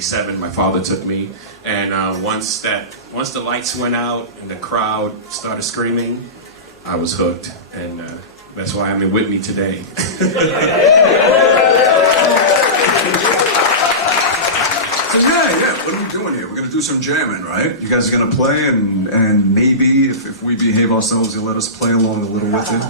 '87, my father took me, and once the lights went out and the crowd started screaming, I was hooked, and that's why I'm in Witney today. So yeah, what are we doing here? We're gonna do some jamming, right? You guys are gonna play, and maybe if we behave ourselves, you'll let us play along a little with it.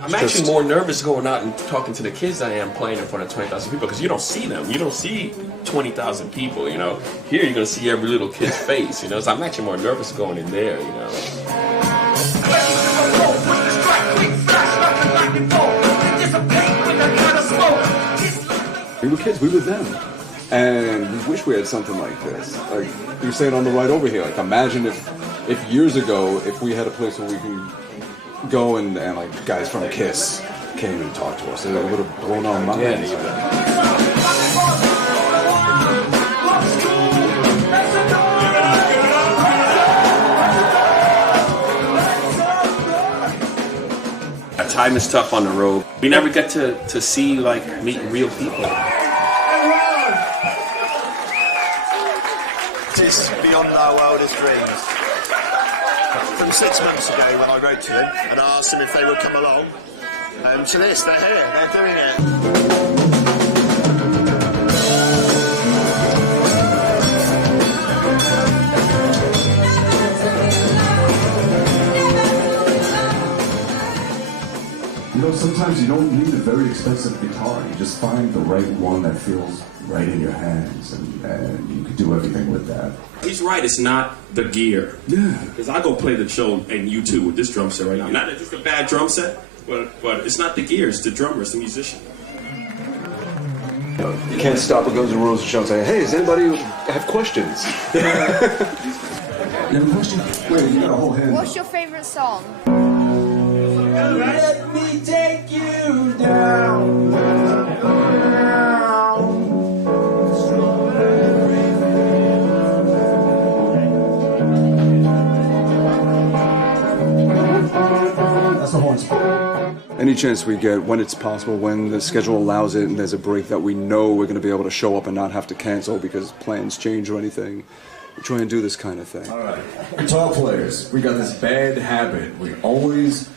I'm actually more nervous going out and talking to the kids than I am playing in front of 20,000 people, because you don't see them. You don't see 20,000 people, you know. Here you're going to see every little kid's face, you know. So I'm actually more nervous going in there, you know. We were kids, we were them. And we wish we had something like this. Like you were saying on the ride over here, like imagine if years ago, if we had a place where we can go and like guys from Kiss came and talked to us. It would have blown our minds. Time is tough on the road. We never get to see, like, meet real people. It is beyond our wildest dreams. From 6 months ago when I wrote to them and asked them if they would come along, to this, they're here, they're doing it. You know, sometimes you don't need a very expensive guitar. You just find the right one that feels right in your hands, and you can do everything with that. He's right, it's not the gear. Yeah. Because I go play the show, and you too, with this drum set right now. Not that it's a bad drum set, but it's not the gear, it's the drummer, it's the musician. You can't stop what goes in rules of the show and say, hey, does anybody have questions? You have a question? Wait, you got a whole hand. What's your favorite song? Let me take you down. That's the horn spot. Any chance we get, when it's possible, when the schedule allows it and there's a break that we know we're going to be able to show up and not have to cancel because plans change or anything, we try and do this kind of thing. All right. Guitar players, we got this bad habit. We always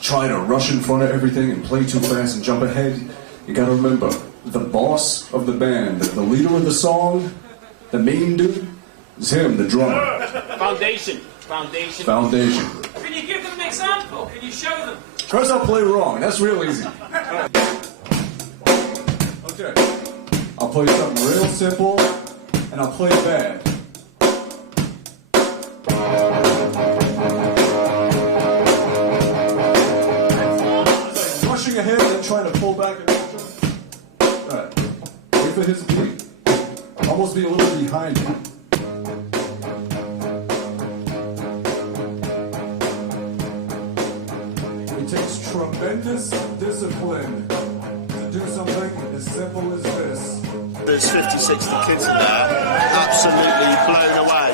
try to rush in front of everything and play too fast and jump ahead. You gotta remember, the boss of the band, the leader of the song, the main dude, is him, the drummer. Foundation. Foundation. Can you give them an example? Can you show them? First I'll play wrong, that's real easy. Okay, I'll play something real simple, and I'll play it bad. Rushing ahead and then trying to pull back and alright. Wait for his beat. Almost be a little behind him. It takes tremendous discipline to do something as simple as this. There's 50, 60 kids in there, absolutely blown away.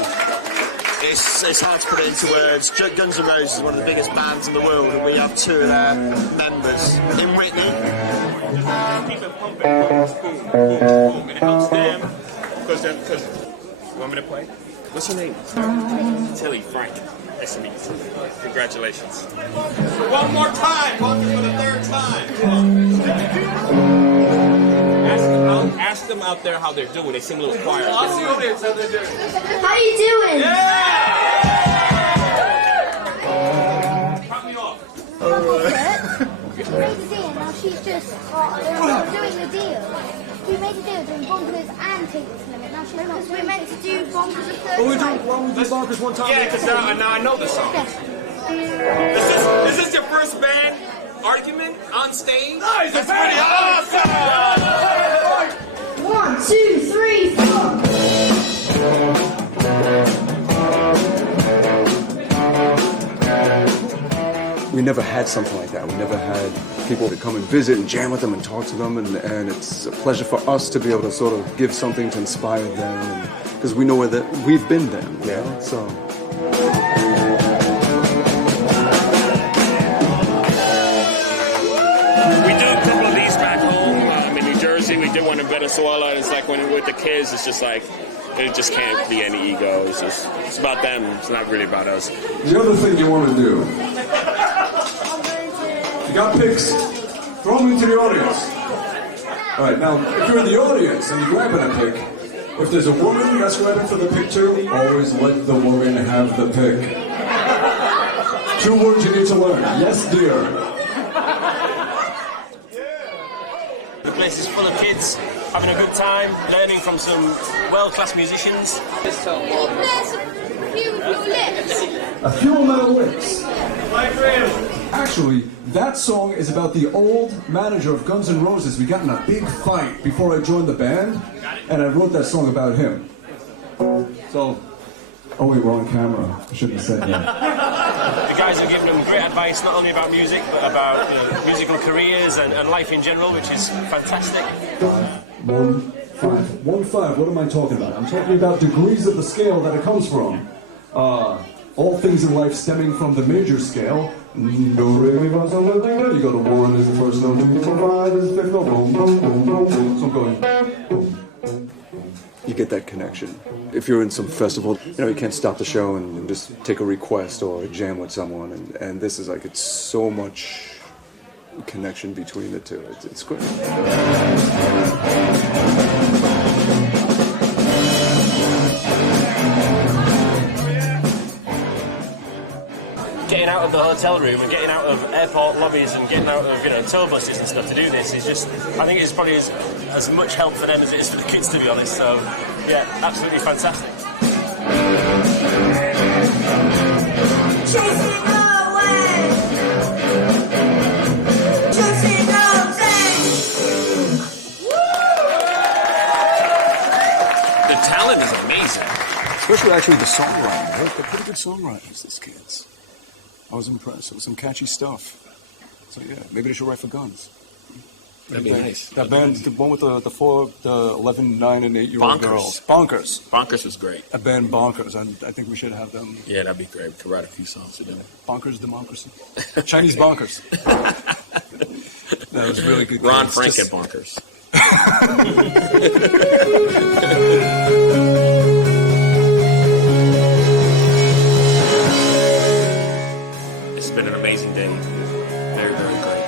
It's hard to put it into words. Guns N' Roses is one of the biggest bands in the world, and we have 2 of their members in Witney. Keep it pumping. Boom, boom, boom. And it helps them. Because you want me to play? What's your name? Tilly, Frank. Nice to meet you. Congratulations. One more time. Bunkers for the 3rd time. Come on. Ask them out there how they're doing. They seem a little quiet. How you doing? Cut me off. She made a deal, now she's just doing the deal. We made a deal doing Bonkers and Take This Limit. Now she's not. We're meant to do Bonkers a 3rd time. Why don't we do Bonkers one time? Yeah, because now I know the song. Yes. Is this your first band argument on stage? Nice, That's pretty awesome! 1, 2, 3, 4. we never had something like that. We never had people to come and visit and jam with them and talk to them, and it's a pleasure for us to be able to sort of give something to inspire them, because we know that we've been them, you know? So. We do a couple of these back home in New Jersey. We did one in Venezuela. It's like when you're with the kids, it's just like, it just can't be any ego. It's about them. It's not really about us. The other thing you want to do, you got pics, throw them into the audience. All right, now, if you're in the audience and you're grabbing a pic, if there's a woman that's grabbing for the pic too, always let the woman have the pic. 2 words you need to learn. Yes, dear. The place is full of kids having a good time, learning from some world-class musicians. There's a few licks. A few metal licks. Actually, that song is about the old manager of Guns N' Roses. We got in a big fight before I joined the band, and I wrote that song about him. So, oh wait, we're on camera. I shouldn't have said that. The guys are giving them great advice, not only about music, but about musical careers and life in general, which is fantastic. 1, 5. 1, 5. What am I talking about? I'm talking about degrees of the scale that it comes from. All things in life stemming from the major scale. Do, re, mi, fa, sol, la, ti, do. You go to 1 is the first note, 2, 4, 5 is the fifth note. Boom, boom, boom, boom, boom. So I'm going. Boom, boom. You get that connection. If you're in some festival, you know, you can't stop the show and just take a request or jam with someone. And this is like, it's so much connection between the two. It's great. Getting out of the hotel room and getting out of airport lobbies and getting out of tour buses and stuff to do this is just, I think it's probably as much help for them as it is for the kids, to be honest. So yeah, absolutely fantastic. The talent is amazing. Especially actually the songwriting. They're pretty good songwriters, these kids. I was impressed. It was some catchy stuff. So yeah, maybe they should write for Guns. That'd be nice. That band, the one with the 11, 9, and 8-year-old girls. Bonkers. Bonkers was great. A band Bonkers. I think we should have them. Yeah, that'd be great. We could write a few songs to them. Bonkers Democracy. Chinese Bonkers. That was really good. Ron Frank at Bonkers. It's been an amazing day. Very, very great.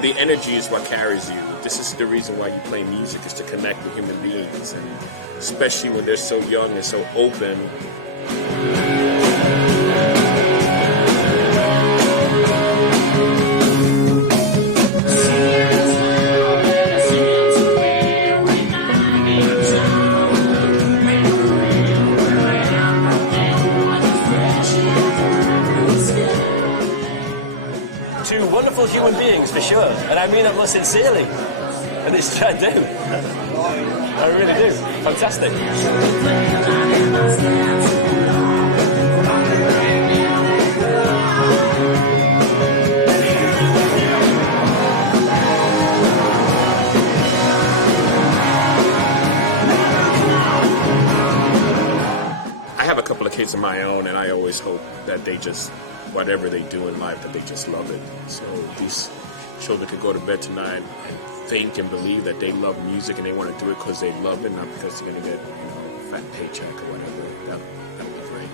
The energy is what carries you. This is the reason why you play music, is to connect with human beings, and especially when they're so young and so open. Two wonderful human beings, for sure, and I mean that most sincerely. And it's I do. I really do. Fantastic. I have a couple of kids of my own, and I always hope that they just, whatever they do in life, that they just love it. So these children could go to bed tonight and think and believe that they love music and they want to do it because they love it, not because they're going to get, a fat paycheck or whatever. That would be great.